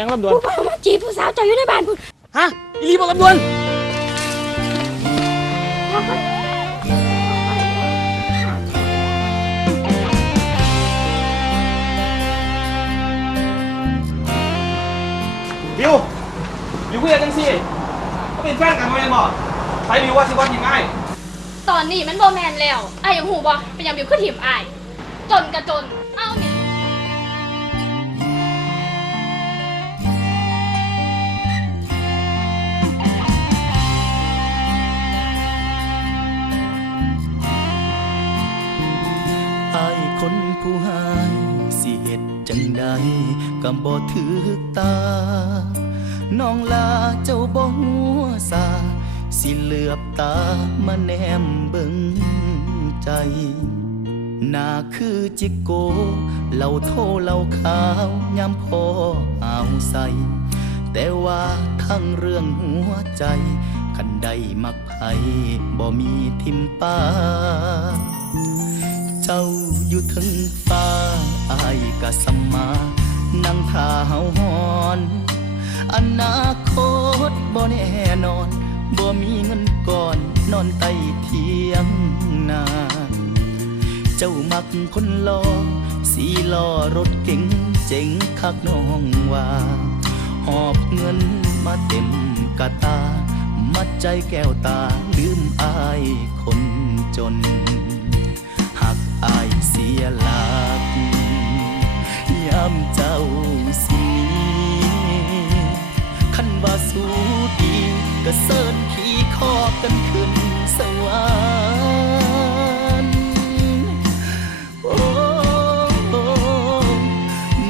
ยังลำดวน ผู้บ่าวมาจีบผู้สาวเจ้าอยู่ในบ้านพุ่น ฮะอีรีบอกลำดวนบิวคุยกันจังสิเขาเป็นแฟนกันไหมบอกใครบิวว่าสิว่าทีมง่าย ตอนนี้มันบ่แมนแล้วไอ้ยังหูบ่เป็นยังบิวคือทีมไอ้จนกระจนเอาเนี่ย อายคนผู้หายสิเฮ็ดจังใดก็บ่ถึกตาน้องลาเจ้าบ่หัวซาสิเหลือบตามาแนมเบิ่งใจหน้าคือจิโกเหล่าโทเหล่าขาวยามพอเอาใส่แต่ว่าทั้งเรื่องหัวใจคันใดมักไผบ่มีทิมป้าเจ้าอยู่ถึงฟ้าอายกะสมมานั่งท่าเฮาหอนอนาคตบ่แน่นอนบ่มีเงินก่อนนอนใต้เทียงนาเจ้ามักคนรอสีล้อรถเก๋งเจ๋งคักน้องว่าหอบเงินมาเต็มกะตามัดใจแก้วตาลืมอายคนจนหักอายเสียหลักยามเจ้าสิมีคันว่าสู้ดีก็เสิร์นขี่คอกันขึ้นสวรรค์โอ้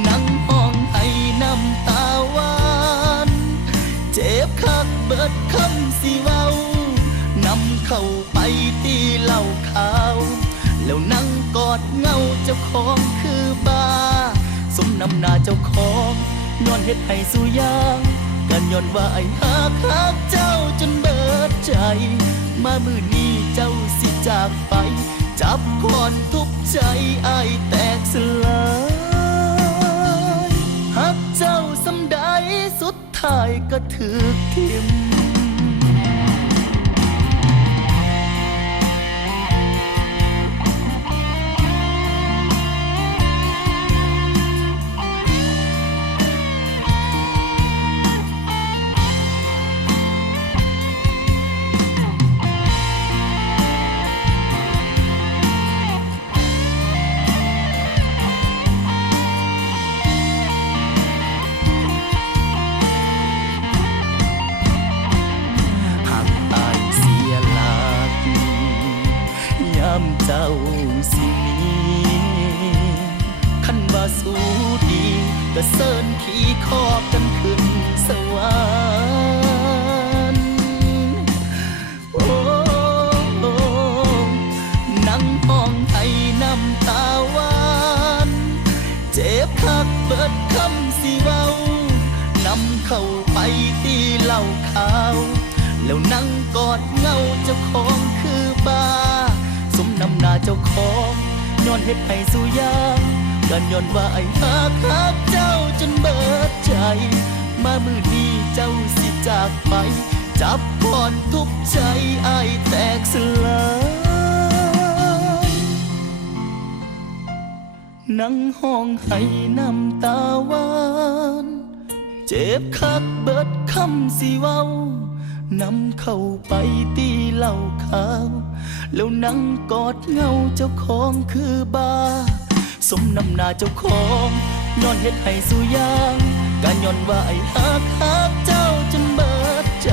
นั่งห้องให้น้ำตาหวานเจ็บคักเบิดคำสิเว้านำเข้าไปตีเหล้าขาวแล้วนั่งกอดเงาเจ้าของคือบาสมน้ำหน้าเจ้าของย้อนเฮ็ดให้สู่ยางกันย้อนว่าไอ้ฮักเจ้าจนเบิดใจมามื้อนี้เจ้าสิจากไปจับคอนทุบใจไอ้แตกสลายฮักเจ้าสำใดสุดท้ายก็ถูกทิ่มเจ้าสิมีคันบ่สู้ดีก็เสิร์นขี่คอกันขึ้นสวรรค์โอ้นั่งห้องให้น้ำตาหวานเจ็บคักเบิดคำสิเว้านำเข้าไปตีเหล้าขาวแล้วนั่งกอดเงาเจ้าของคือบาสมน้ำหน้าเจ้าของย้อนเฮ็ดให้สู่ยางกันย้อนว่าไอ้ฮักเจ้าจนเบิดใจมามื้อนี้เจ้าสิจากไปจับคอนทุบใจไอ้แตกสลายนั่งห้องให้น้ำตาหวานเจ็บคักเบิดคำสิเว้านำเข้าไปตีเหล้าขาวแล้วนั่งกอดเงาเจ้าของคือบาสมน้ำหน้าเจ้าของย้อนเฮ็ดให้สู่ยางการย้อนว่าไอ้ฮักเจ้าจนเบิดใจ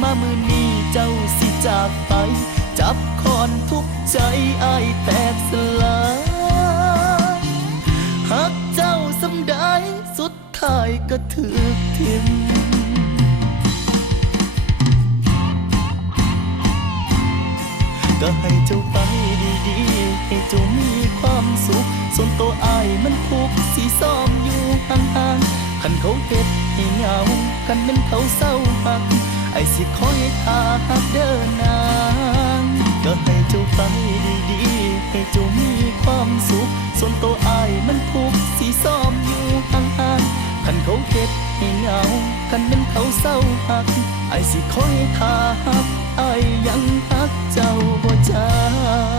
มามื้อนี้เจ้าสิจากไปจับคอนทุบใจไอ้แตกสลายฮักเจ้าสำใดสุดท้ายก็ถูกทิ่มก็ให้เจ้าไปดีๆให้เจ้ามีความสุขส่วนตัวอ้ายมันทุกข์สิซ้อมอยู่ห่างๆคันเขาเฮ็ดให้เหงาคันเป็นเขาเศร้าหักไอ้สิคอยท่าหักเดินนานก็ให้เจ้าไปดีๆให้เจ้ามีความสุขส่วนตัวอ้ายมันทุกข์สิซ้อมอยู่ห่างๆ คันเขาเฮ็ดให้เหงาคันเป็นเขาเศร้าหักไอ้สิคอยท่าหักไอ้ยังหักเจ้าบ่จาง